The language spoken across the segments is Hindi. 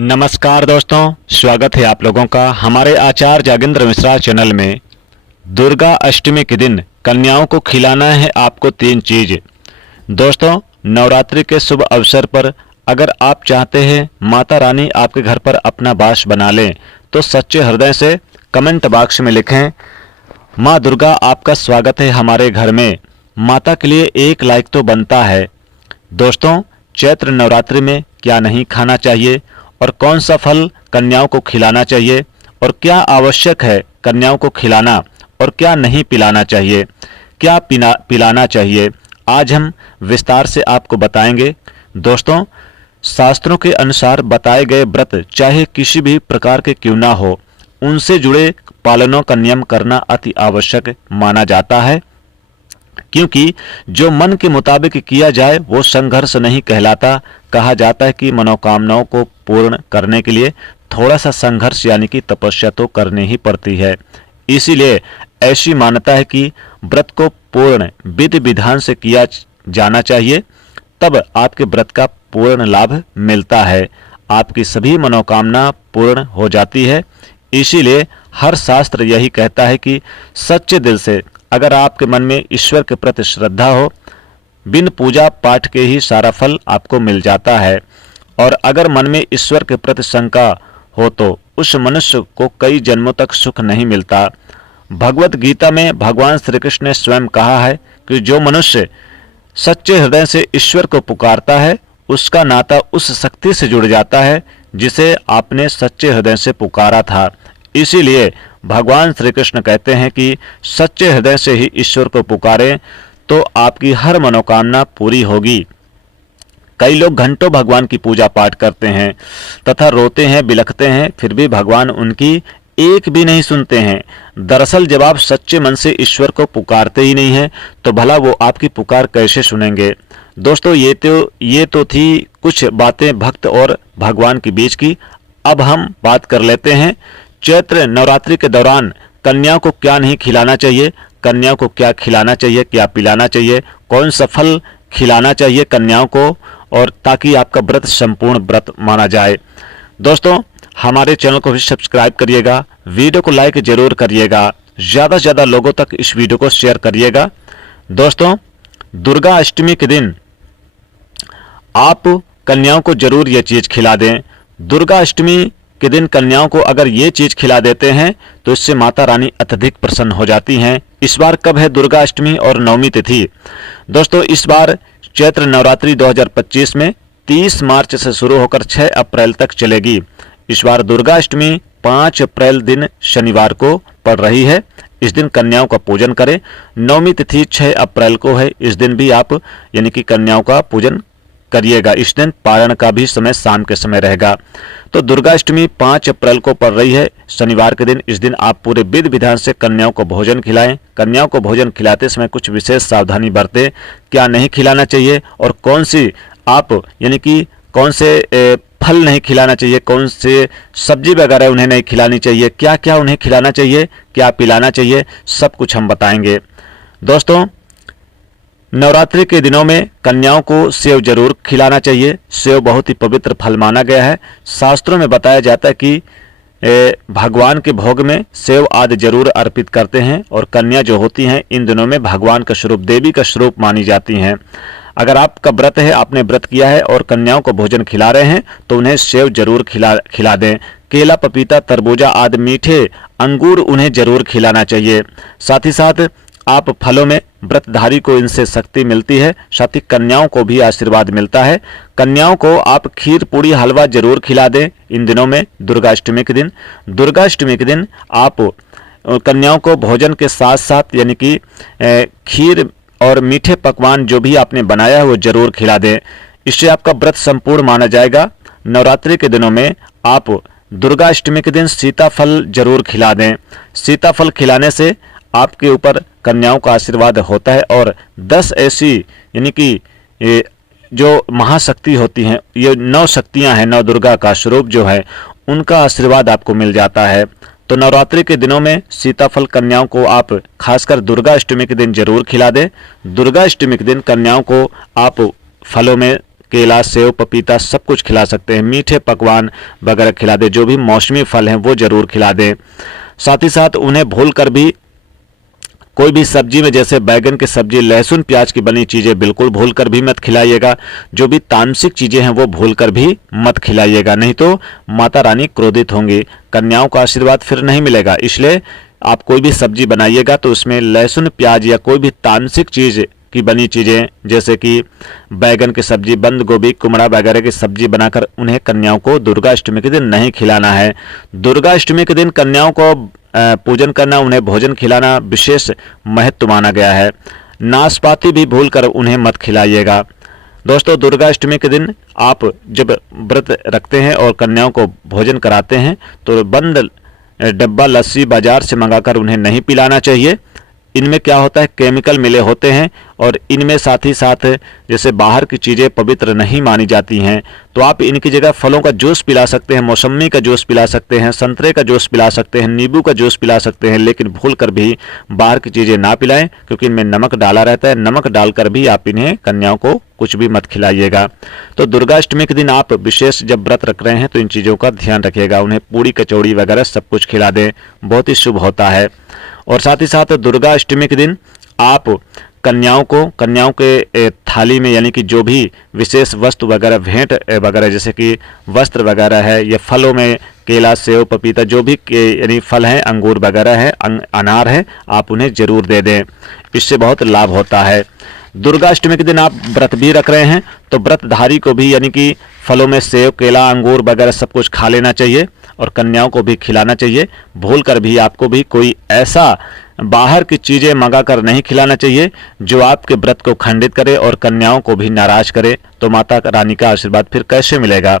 नमस्कार दोस्तों, स्वागत है आप लोगों का हमारे आचार्य जागेंद्र मिश्रा चैनल में। दुर्गा अष्टमी के दिन कन्याओं को खिलाना है आपको 3 चीज। दोस्तों, नवरात्रि के शुभ अवसर पर अगर आप चाहते हैं माता रानी आपके घर पर अपना वास बना लें तो सच्चे हृदय से कमेंट बॉक्स में लिखें, माँ दुर्गा आपका स्वागत है हमारे घर में। माता के लिए एक लाइक तो बनता है। दोस्तों, चैत्र नवरात्रि में क्या नहीं खाना चाहिए और कौन सा फल कन्याओं को खिलाना चाहिए और क्या आवश्यक है कन्याओं को खिलाना और क्या नहीं पिलाना चाहिए, क्या पिलाना चाहिए, आज हम विस्तार से आपको बताएंगे। दोस्तों, शास्त्रों के अनुसार बताए गए व्रत चाहे किसी भी प्रकार के क्यों ना हो, उनसे जुड़े पालनों का नियम करना अति आवश्यक माना जाता है, क्योंकि जो मन के मुताबिक किया जाए वो संघर्ष नहीं कहलाता। कहा जाता है कि मनोकामनाओं को पूर्ण करने के लिए थोड़ा सा संघर्ष यानी कि तपस्या तो करनी ही पड़ती है। इसीलिए ऐसी मान्यता है कि व्रत को पूर्ण विधि विधान से किया जाना चाहिए, तब आपके व्रत का पूर्ण लाभ मिलता है, आपकी सभी मनोकामना पूर्ण हो जाती है। इसीलिए हर शास्त्र यही कहता है कि सच्चे दिल से अगर आपके मन में ईश्वर के प्रति श्रद्धा हो, बिन पूजा पाठ के ही सारा फल आपको मिल जाता है। और अगर मन में ईश्वर के प्रति शंका हो तो उस मनुष्य को कई जन्मों तक सुख नहीं मिलता। भगवत गीता में भगवान श्री कृष्ण ने स्वयं कहा है कि जो मनुष्य सच्चे हृदय से ईश्वर को पुकारता है उसका नाता उस शक्ति से जुड़ जाता है जिसे आपने सच्चे हृदय से पुकारा था। इसीलिए भगवान श्री कृष्ण कहते हैं कि सच्चे हृदय से ही ईश्वर को पुकारें तो आपकी हर मनोकामना पूरी होगी। कई लोग घंटों भगवान की पूजा पाठ करते हैं तथा रोते हैं, बिलखते हैं, फिर भी भगवान उनकी एक भी नहीं सुनते हैं। दरअसल जब आप सच्चे मन से ईश्वर को पुकारते ही नहीं हैं तो भला वो आपकी पुकार कैसे सुनेंगे। दोस्तों, ये तो थी कुछ बातें भक्त और भगवान के बीच की। अब हम बात कर लेते हैं चैत्र नवरात्रि के दौरान कन्याओं को क्या नहीं खिलाना चाहिए, कन्याओं को क्या खिलाना चाहिए, क्या पिलाना चाहिए, कौन सा फल खिलाना चाहिए कन्याओं को, और ताकि आपका व्रत संपूर्ण व्रत माना जाए। दोस्तों, हमारे चैनल को भी सब्सक्राइब करिएगा, वीडियो को लाइक जरूर करिएगा, ज़्यादा से ज़्यादा लोगों तक इस वीडियो को शेयर करिएगा। दोस्तों, दुर्गा अष्टमी के दिन आप कन्याओं को जरूर ये चीज़ खिला दें। दुर्गा अष्टमी के दिन कन्याओं को अगर ये चीज खिला देते हैं तो इससे माता रानी अत्यधिक प्रसन्न हो जाती हैं। इस बार कब है दुर्गा अष्टमी और नवमी तिथि? दोस्तों, इस बार चैत्र नवरात्रि 2025 में 30 मार्च से शुरू होकर 6 अप्रैल तक चलेगी। इस बार दुर्गा अष्टमी 5 अप्रैल दिन शनिवार को पड़ रही है। इस दिन कन्याओं का पूजन करें। नवमी तिथि 6 अप्रैल को है, इस दिन भी आप यानी कि कन्याओं का पूजन करिएगा। इस दिन पारण का भी समय शाम के समय रहेगा। तो दुर्गा अष्टमी 5 अप्रैल को पड़ रही है, शनिवार के दिन। इस दिन आप पूरे विधि विधान से कन्याओं को भोजन खिलाएं। कन्याओं को भोजन खिलाते समय कुछ विशेष सावधानी बरतें, क्या नहीं खिलाना चाहिए और कौन सी आप यानी कि कौन से फल नहीं खिलाना चाहिए, कौन से सब्जी वगैरह उन्हें नहीं खिलानी चाहिए, क्या क्या उन्हें खिलाना चाहिए, क्या पिलाना चाहिए, सब कुछ हम बताएंगे। दोस्तों, नवरात्रि के दिनों में कन्याओं को सेव जरूर खिलाना चाहिए। सेव बहुत ही पवित्र फल माना गया है। शास्त्रों में बताया जाता है कि भगवान के भोग में सेव आदि जरूर अर्पित करते हैं और कन्या जो होती हैं इन दिनों में भगवान का स्वरूप, देवी का स्वरूप मानी जाती हैं। अगर आपका व्रत है, आपने व्रत किया है और कन्याओं को भोजन खिला रहे हैं तो उन्हें सेव जरूर खिला दें। केला, पपीता, तरबूजा आदि मीठे अंगूर उन्हें जरूर खिलाना चाहिए। साथ ही साथ आप फलों में व्रतधारी को इनसे शक्ति मिलती है, साथ ही कन्याओं को भी आशीर्वाद मिलता है। कन्याओं को आप खीर, पूड़ी, हलवा जरूर खिला दें इन दिनों में दुर्गा अष्टमी के दिन। दुर्गा अष्टमी के दिन आप कन्याओं को भोजन के साथ साथ यानी कि खीर और मीठे पकवान जो भी आपने बनाया है वो जरूर खिला दें। इससे आपका व्रत संपूर्ण माना जाएगा। नवरात्रि के दिनों में आप दुर्गा अष्टमी के दिन सीताफल जरूर खिला दें। सीताफल खिलाने से आपके ऊपर कन्याओं का आशीर्वाद होता है और 10 ऐसी यानी कि जो महाशक्ति होती हैं, ये 9 शक्तियां हैं, 9 दुर्गा का स्वरूप जो है, उनका आशीर्वाद आपको मिल जाता है। तो नवरात्रि के दिनों में सीताफल कन्याओं को आप खासकर दुर्गा अष्टमी के दिन जरूर खिला दें। दुर्गा अष्टमी के दिन कन्याओं को आप फलों में केला, सेव, पपीता सब कुछ खिला सकते हैं। मीठे पकवान वगैरह खिला दें, जो भी मौसमी फल हैं वो जरूर खिला दें। साथ ही साथ उन्हें भूल कर भी कोई भी सब्जी में, जैसे बैगन की सब्जी, लहसुन प्याज की बनी चीजें बिल्कुल भूल कर भी मत खिलाइएगा। जो भी तामसिक चीजें हैं वो भूल कर भी मत खिलाइएगा, नहीं तो माता रानी क्रोधित होंगी, कन्याओं का आशीर्वाद फिर नहीं मिलेगा। इसलिए आप कोई भी सब्जी बनाइएगा तो उसमें लहसुन प्याज या कोई भी तामसिक चीज की बनी चीजें, जैसे कि बैगन की सब्जी, बंद गोभी, कुमड़ा वगैरह की सब्जी बनाकर उन्हें कन्याओं को दुर्गा अष्टमी के दिन नहीं खिलाना है। दुर्गा अष्टमी के दिन कन्याओं को पूजन करना, उन्हें भोजन खिलाना विशेष महत्व माना गया है। नाशपाती भी भूलकर उन्हें मत खिलाइएगा। दोस्तों, दुर्गा अष्टमी के दिन आप जब व्रत रखते हैं और कन्याओं को भोजन कराते हैं तो बंद डब्बा लस्सी बाजार से मंगाकर उन्हें नहीं पिलाना चाहिए। इनमें क्या होता है, केमिकल मिले होते हैं और इनमें साथ ही साथ जैसे बाहर की चीज़ें पवित्र नहीं मानी जाती हैं, तो आप इनकी जगह फलों का जूस पिला सकते हैं, मौसमी का जूस पिला सकते हैं, संतरे का जूस पिला सकते हैं, नींबू का जूस पिला सकते हैं, लेकिन भूल कर भी बाहर की चीज़ें ना पिलाएं, क्योंकि इनमें नमक डाला रहता है। नमक डालकर भी आप इन्हें, कन्याओं को कुछ भी मत खिलाइएगा। तो दुर्गा अष्टमी के दिन आप विशेष जब व्रत रख रहे हैं तो इन चीज़ों का ध्यान रखिएगा। उन्हें पूड़ी कचौड़ी वगैरह सब कुछ खिला दें, बहुत ही शुभ होता है। और साथ ही साथ दुर्गा अष्टमी के दिन आप कन्याओं के थाली में, यानी कि जो भी विशेष वस्तु वगैरह, भेंट वगैरह, जैसे कि वस्त्र वगैरह है, या फलों में केला, सेव, पपीता, जो भी यानी फल हैं, अंगूर वगैरह है, अनार है, आप उन्हें जरूर दे दें। इससे बहुत लाभ होता है। दुर्गा अष्टमी के दिन आप व्रत भी रख रहे हैं तो व्रतधारी को भी, यानी कि फलों में सेव, केला, अंगूर वगैरह सब कुछ खा लेना चाहिए और कन्याओं को भी खिलाना चाहिए। भूल कर भी आपको भी कोई ऐसा बाहर की चीज़ें मंगाकर नहीं खिलाना चाहिए जो आपके व्रत को खंडित करे और कन्याओं को भी नाराज करे। तो माता रानी का आशीर्वाद फिर कैसे मिलेगा।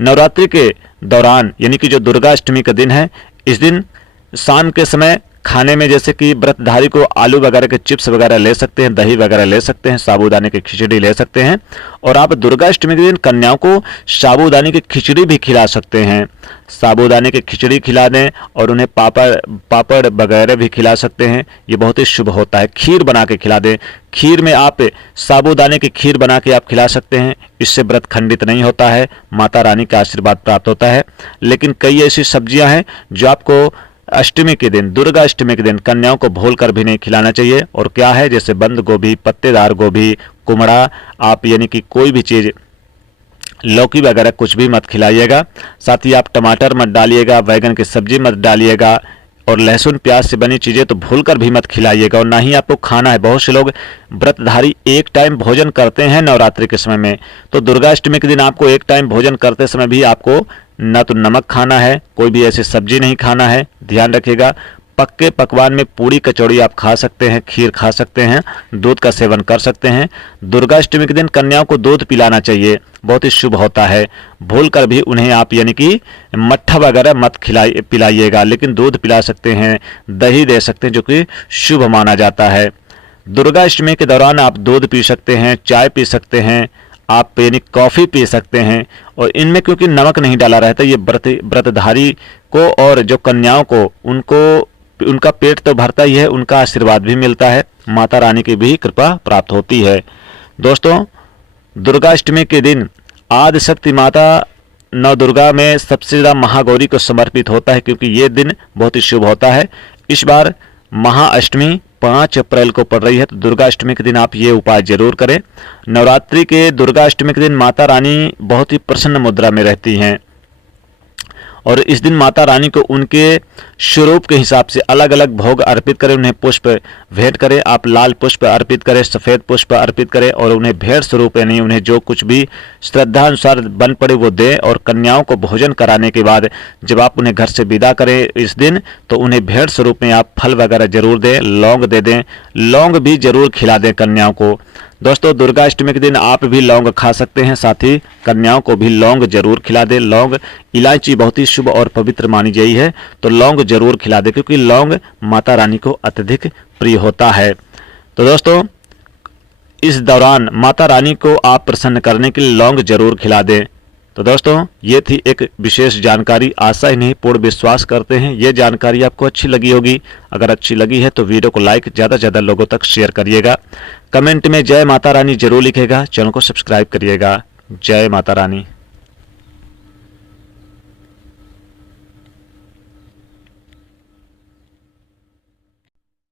नवरात्रि के दौरान, यानी कि जो दुर्गा अष्टमी का दिन है, इस दिन शाम के समय खाने में, जैसे कि व्रतधारी को आलू वगैरह के चिप्स वगैरह ले सकते हैं, दही वगैरह ले सकते हैं, साबूदाने की खिचड़ी ले सकते हैं। और आप दुर्गा अष्टमी के दिन कन्याओं को साबूदाने की खिचड़ी भी खिला सकते हैं। साबूदाने की खिचड़ी खिला दें और उन्हें पापड़ वगैरह भी खिला सकते हैं, ये बहुत ही शुभ होता है। खीर बना के खिला दें, खीर में आप साबूदाने की खीर बना के आप खिला सकते हैं, इससे व्रत खंडित नहीं होता है, माता रानी का आशीर्वाद प्राप्त होता है। लेकिन कई ऐसी सब्जियां हैं जो आपको अष्टमी के दिन, दुर्गा अष्टमी के दिन कन्याओं को भूल कर भी नहीं खिलाना चाहिए। और क्या है, जैसे बंद गोभी, पत्तेदार गोभी, कुमड़ा, आप यानी कि कोई भी चीज़, लौकी वगैरह कुछ भी मत खिलाइएगा। साथ ही आप टमाटर मत डालिएगा, बैगन की सब्जी मत डालिएगा और लहसुन प्याज से बनी चीज़ें तो भूल कर भी मत खिलाइएगा। और ना ही आपको खाना है। बहुत से लोग व्रतधारी एक टाइम भोजन करते हैं नवरात्रि के समय में, तो दुर्गा अष्टमी के दिन आपको एक टाइम भोजन करते समय भी आपको ना तो नमक खाना है, कोई भी ऐसी सब्जी नहीं खाना है, ध्यान रखिएगा। पक्के पकवान में पूड़ी कचौड़ी आप खा सकते हैं, खीर खा सकते हैं, दूध का सेवन कर सकते हैं। दुर्गा अष्टमी के दिन कन्याओं को दूध पिलाना चाहिए, बहुत ही शुभ होता है। भूल कर भी उन्हें आप यानी कि मट्ठा वगैरह मत पिलाइएगा, लेकिन दूध पिला सकते हैं, दही दे सकते हैं, जो कि शुभ माना जाता है। दुर्गा अष्टमी के दौरान आप दूध पी सकते हैं, चाय पी सकते हैं, आप यानी कॉफ़ी पी सकते हैं। और इनमें क्योंकि नमक नहीं डाला रहता, ये व्रतधारी को और जो कन्याओं को, उनका पेट तो भरता ही है, उनका आशीर्वाद भी मिलता है, माता रानी की भी कृपा प्राप्त होती है। दोस्तों, दुर्गा अष्टमी के दिन आदिशक्ति माता नव दुर्गा में सबसे ज़्यादा महागौरी को समर्पित होता है, क्योंकि ये दिन बहुत ही शुभ होता है। इस बार महाअष्टमी 5 अप्रैल को पड़ रही है, तो दुर्गा अष्टमी के दिन आप ये उपाय जरूर करें। नवरात्रि के दुर्गा अष्टमी के दिन माता रानी बहुत ही प्रसन्न मुद्रा में रहती हैं और इस दिन माता रानी को उनके स्वरूप के हिसाब से अलग अलग भोग अर्पित करें, उन्हें पुष्प भेंट करें। आप लाल पुष्प अर्पित करें, सफ़ेद पुष्प अर्पित करें और उन्हें भेंट स्वरूप, यानी उन्हें जो कुछ भी श्रद्धा अनुसार बन पड़े वो दें। और कन्याओं को भोजन कराने के बाद जब आप उन्हें घर से विदा करें इस दिन, तो उन्हें भेंट स्वरूप में आप फल वगैरह जरूर दें, लौंग दे दें, लौंग भी जरूर खिला दें कन्याओं को। दोस्तों, दुर्गा अष्टमी के दिन आप भी लौंग खा सकते हैं, साथ ही कन्याओं को भी लौंग जरूर खिला दें। लौंग, इलायची बहुत ही शुभ और पवित्र मानी गई है, तो लौंग जरूर खिला दें, क्योंकि लौंग माता रानी को अत्यधिक प्रिय होता है। तो दोस्तों, इस दौरान माता रानी को आप प्रसन्न करने के लिए लौंग जरूर खिला दें। तो दोस्तों, ये थी एक विशेष जानकारी। आशा ही नहीं, पूर्ण विश्वास करते हैं ये जानकारी आपको अच्छी लगी होगी। अगर अच्छी लगी है तो वीडियो को लाइक, ज़्यादा से ज़्यादा लोगों तक शेयर करिएगा। कमेंट में जय माता रानी जरूर लिखेगा, चैनल को सब्सक्राइब करिएगा। जय माता रानी।